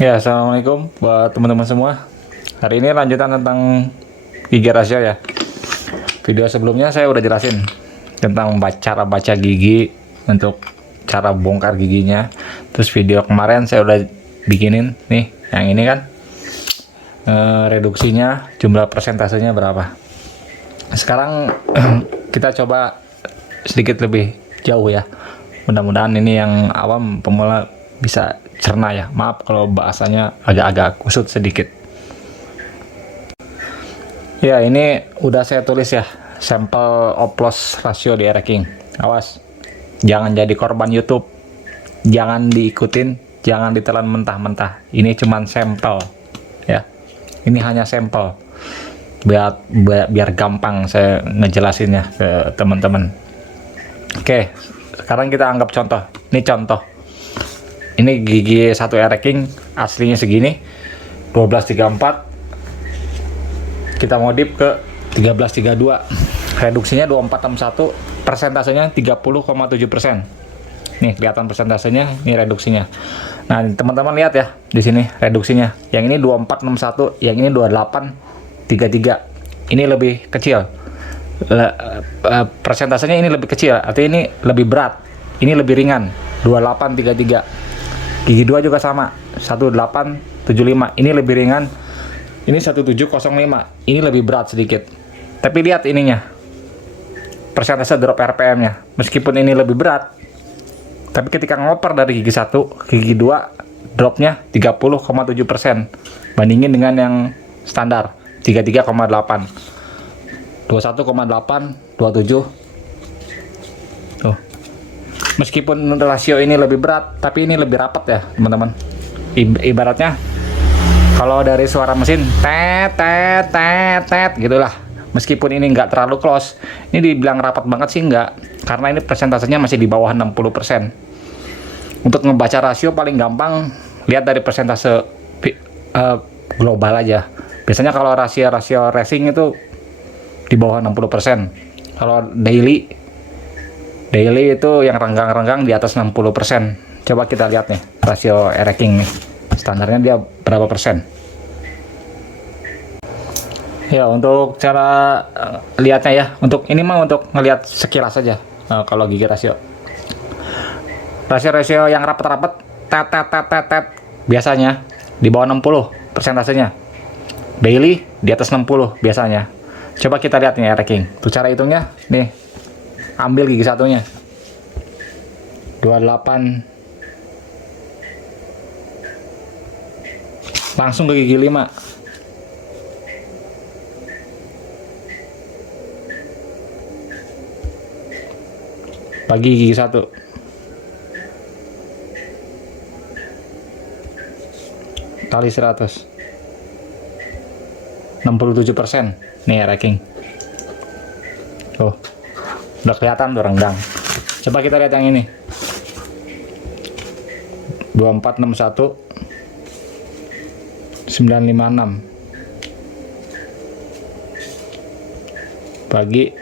Ya, assalamualaikum buat teman-teman semua. Hari ini lanjutan tentang gigi rasio ya. Video sebelumnya saya udah jelasin tentang cara baca gigi untuk cara bongkar giginya. Terus video kemarin saya udah bikinin nih, yang ini kan reduksinya, jumlah persentasenya berapa. Sekarang kita coba sedikit lebih jauh ya. Mudah-mudahan ini yang awam pemula bisa cerna ya. Maaf kalau bahasanya agak-agak kusut sedikit. Ya, ini udah saya tulis ya, sampel oplos rasio di ranking. Awas, jangan jadi korban YouTube. Jangan diikutin, jangan ditelan mentah-mentah. Ini cuman sampel ya. Ini hanya sampel. Biar gampang saya ngejelasinnya ke teman-teman. Oke, sekarang kita anggap contoh. Ini contoh. Ini gigi 1 ranking aslinya segini, 1234. Kita modif ke 1332. Reduksinya 2461, persentasenya 30,7%. Nih, kelihatan persentasenya, ini reduksinya. Nah, teman-teman lihat ya di sini reduksinya. Yang ini 2461, yang ini 2833. Ini lebih kecil. Persentasenya ini lebih kecil, artinya ini lebih berat. Ini lebih ringan, 2833. Gigi 2 juga sama, 1875. Ini lebih ringan. Ini 1705. Ini lebih berat sedikit. Tapi lihat ininya. Persentase drop RPM-nya. Meskipun ini lebih berat, tapi ketika ngoper dari gigi 1 ke gigi 2, dropnya 30,7%. Bandingin dengan yang standar, 33,8. 21,8, 27. Tuh. Meskipun rasio ini lebih berat, tapi ini lebih rapat ya teman-teman. Ibaratnya kalau dari suara mesin tet tet tet tet gitulah. Meskipun ini nggak terlalu close, ini dibilang rapat banget sih nggak, karena ini persentasenya masih di bawah 60%. Untuk ngebaca rasio paling gampang lihat dari persentase global aja. Biasanya kalau rasio racing itu di bawah 60%. Kalau daily itu yang renggang-renggang di atas 60%. Coba kita lihat nih rasio ranking nih, standarnya dia berapa persen. Ya, untuk cara lihatnya ya, untuk ini mah untuk ngelihat sekilas saja. Kalau gigi rasio yang rapat-rapat tet biasanya di bawah 60 persentasenya. Daily di atas 60 biasanya. Coba kita lihat nih ranking. Tuh cara hitungnya nih. Ambil gigi satunya 28, langsung ke gigi 5. Bagi gigi 1. Kali 100. 67%. Nih ranking. Tuh. Udah kelihatan tuh renggang. Coba kita lihat yang ini. 2461, 956. Bagi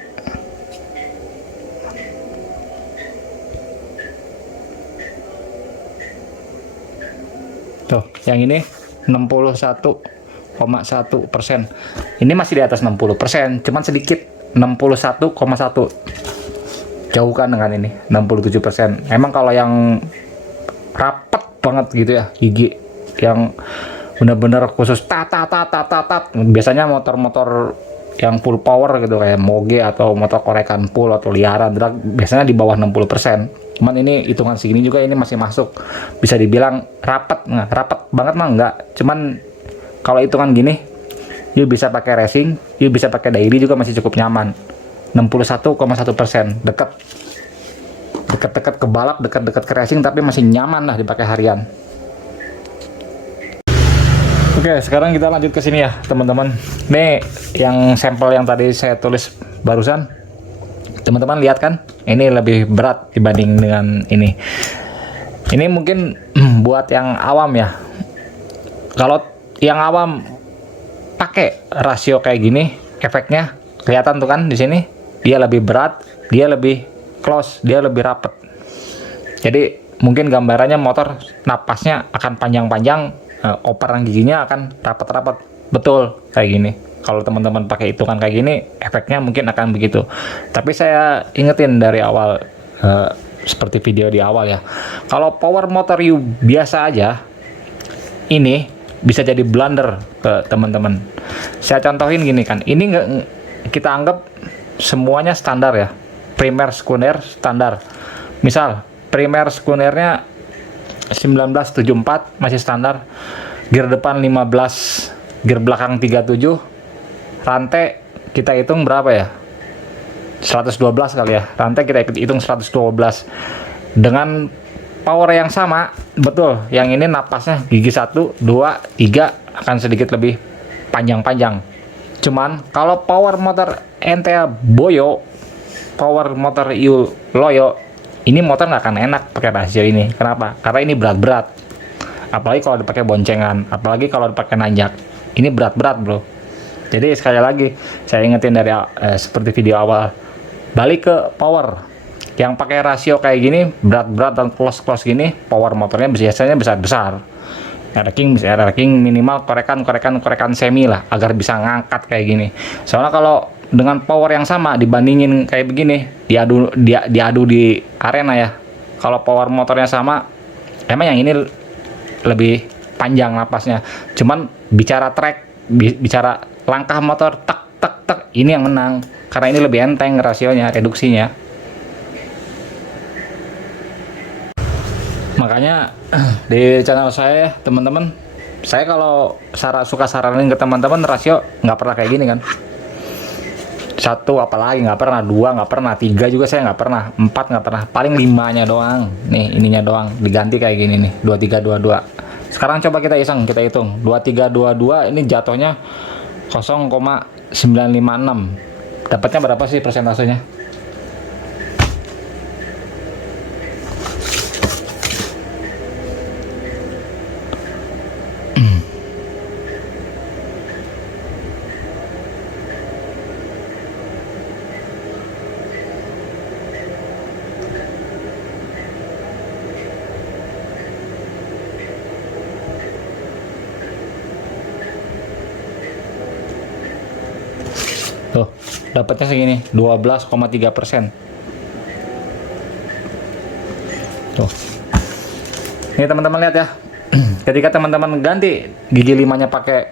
tuh, yang ini 61,1%. Ini masih di atas 60%, cuman sedikit, 61,1%. Jauhkan dengan ini 67%. Emang kalau yang rapat banget gitu ya, gigi yang benar-benar khusus tat, biasanya motor-motor yang full power gitu kayak moge atau motor korekan full atau liaran drag, biasanya di bawah 60%. Cuman ini hitungan segini juga ini masih masuk, bisa dibilang rapat. Nggak rapat banget mah enggak, cuman kalau hitungan gini you bisa pakai racing, you bisa pakai daily juga masih cukup nyaman. 61,1%, dekat ke balap, dekat ke racing, tapi masih nyaman lah dipakai harian. Oke, sekarang kita lanjut ke sini ya teman-teman. Nih yang sampel yang tadi saya tulis barusan, teman-teman lihat kan, ini lebih berat dibanding dengan ini. Ini mungkin buat yang awam ya. Kalau yang awam pakai rasio kayak gini, efeknya kelihatan tuh kan di sini. Dia lebih berat, dia lebih close, dia lebih rapet. Jadi mungkin gambarannya motor napasnya akan panjang-panjang, operan giginya akan rapat-rapat. Betul kayak gini. Kalau teman-teman pakai hitungan kayak gini, efeknya mungkin akan begitu. Tapi saya ingetin dari awal, seperti video di awal ya. Kalau power motor U biasa aja, ini bisa jadi blunder ke teman-teman. Saya contohin gini kan. Ini nggak, kita anggap semuanya standar ya. Primer, sekunder, standar. Misal primer sekundernya 1974 masih standar, gear depan 15, gear belakang 37, rantai kita hitung berapa ya, 112 kali ya, rantai kita hitung 112 dengan power yang sama. Betul, yang ini napasnya gigi 1, 2, 3 akan sedikit lebih panjang-panjang. Cuman kalau power motor NTA Boyo, power motor U Loyo, ini motor nggak akan enak pakai rasio ini. Kenapa? Karena ini berat-berat. Apalagi kalau dipakai boncengan, apalagi kalau dipakai nanjak. Ini berat-berat, bro. Jadi sekali lagi saya ingetin dari seperti video awal, balik ke power. Yang pakai rasio kayak gini, berat-berat dan close-close gini, power motornya biasanya besar-besar. Racking minimal korekan semi lah, agar bisa ngangkat kayak gini. Soalnya kalau dengan power yang sama dibandingin kayak begini, diadu di arena ya. Kalau power motornya sama, emang yang ini lebih panjang napasnya. Cuman bicara track, bicara langkah motor, tek, ini yang menang. Karena ini lebih enteng rasionya, reduksinya. Makanya di channel saya teman-teman, saya kalau suka saranin ke teman-teman, rasio nggak pernah kayak gini kan. 1 apalagi nggak pernah, 2 nggak pernah, 3 juga saya nggak pernah, 4 nggak pernah, paling 5-nya doang. Nih ininya doang diganti kayak gini nih, 2322. Sekarang coba kita hitung 2322 ini jatuhnya 0,956. Dapatnya berapa sih persentasenya? Tuh, dapatnya segini, 12,3%. Tuh. Ini teman-teman lihat ya. Ketika teman-teman ganti gigi 5-nya pakai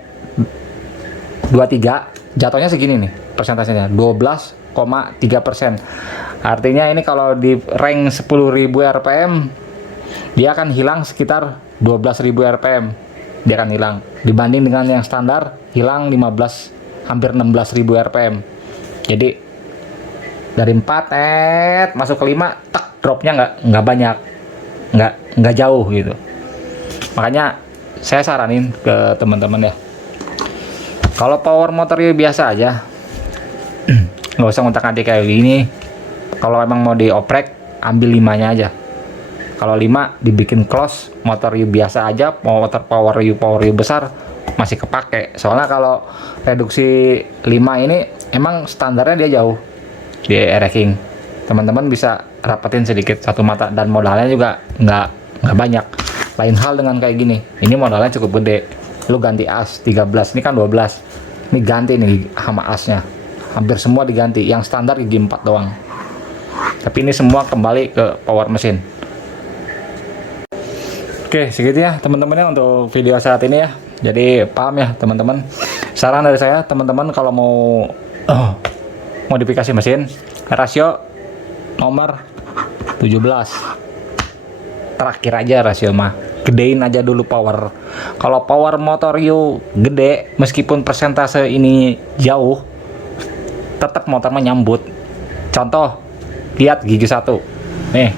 23, jatuhnya segini nih persentasenya, 12,3%. Artinya ini kalau di rank 10.000 RPM, dia akan hilang sekitar 12.000 RPM. Dia akan hilang. Dibanding dengan yang standar, hilang 15, hampir 16.000 RPM. Jadi dari 4 masuk ke 5, tak, dropnya nggak banyak, nggak jauh gitu. Makanya saya saranin ke teman-teman ya, kalau power motor biasa aja, nggak usah ngontak-ngatik kayak gini. Kalau emang mau dioprek, ambil 5-nya aja. Kalau 5 dibikin close, motor biasa aja, motor power U besar masih kepake. Soalnya kalau reduksi 5 ini emang standarnya dia jauh di racking. Teman-teman bisa rapetin sedikit satu mata, dan modalnya juga nggak banyak. Lain hal dengan kayak gini, ini modalnya cukup gede. Lu ganti as 13, ini kan 12, ini ganti nih sama asnya, hampir semua diganti. Yang standar gigi 4 doang, tapi ini semua kembali ke power mesin. Oke, segitu ya teman-teman untuk video saat ini ya. Jadi paham ya teman-teman. Saran dari saya, teman-teman kalau mau modifikasi mesin, rasio nomor 17 terakhir aja rasio mah. Gedein aja dulu power. Kalau power motor gede, meskipun persentase ini jauh, tetap motornya nyambut. Contoh, lihat gigi 1 nih,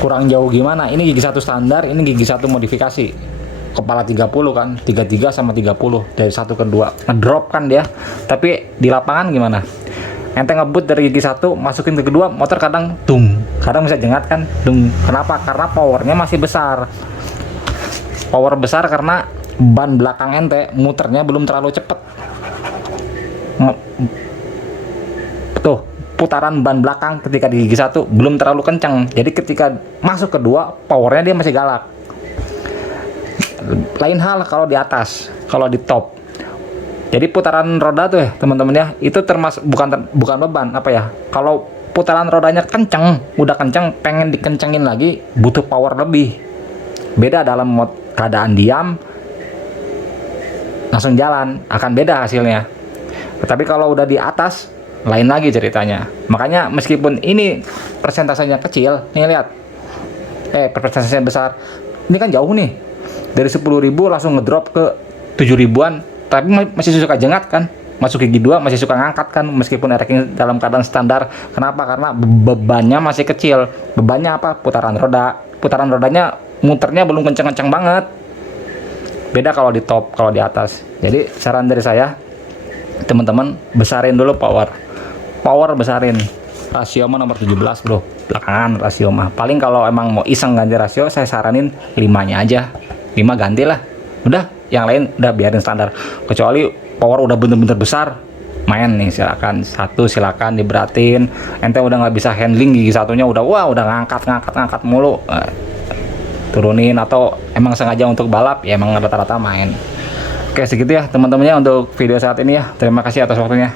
kurang jauh gimana. Ini gigi 1 standar, ini gigi 1 modifikasi. Kepala 30 kan, 33 sama 30 dari 1 ke 2 ngedrop kan dia. Tapi di lapangan gimana? Ente ngebut dari gigi 1 masukin ke kedua, motor kadang kadang bisa jengat kan, Kenapa? Karena powernya masih besar. Power besar karena ban belakang ente muternya belum terlalu cepet. Tuh, putaran ban belakang ketika di gigi 1 belum terlalu kencang. Jadi ketika masuk kedua, powernya dia masih galak. Lain hal kalau di atas, kalau di top. Jadi putaran roda tuh ya teman-teman ya, itu termasuk bukan beban apa ya. Kalau putaran rodanya kenceng, udah kenceng, pengen dikencengin lagi, butuh power lebih. Beda dalam mode keadaan diam, langsung jalan, akan beda hasilnya. Tapi kalau udah di atas, lain lagi ceritanya. Makanya meskipun ini persentasenya kecil, nih lihat, persentasenya besar, ini kan jauh nih, dari 10.000 langsung ngedrop ke 7.000-an, tapi masih suka jengat kan, masuk gigi 2 masih suka ngangkat kan, meskipun ranking dalam keadaan standar. Kenapa? Karena bebannya masih kecil. Bebannya apa? Putaran roda. Putaran rodanya muternya belum kenceng-kenceng banget. Beda kalau di top, kalau di atas. Jadi saran dari saya, teman-teman, besarin dulu power besarin. Rasio mah nomor 17 bro, belakangan rasio mah. Paling kalau emang mau iseng ganti rasio, saya saranin 5-nya aja. 5 gantilah, udah yang lain udah biarin standar. Kecuali power udah bener-bener besar, main nih silakan. 1 silakan diberatin. Ente udah nggak bisa handling gigi 1-nya, udah ngangkat mulu, turunin. Atau emang sengaja untuk balap, ya emang rata-rata main. Oke, segitu ya teman-temannya untuk video saat ini ya. Terima kasih atas waktunya.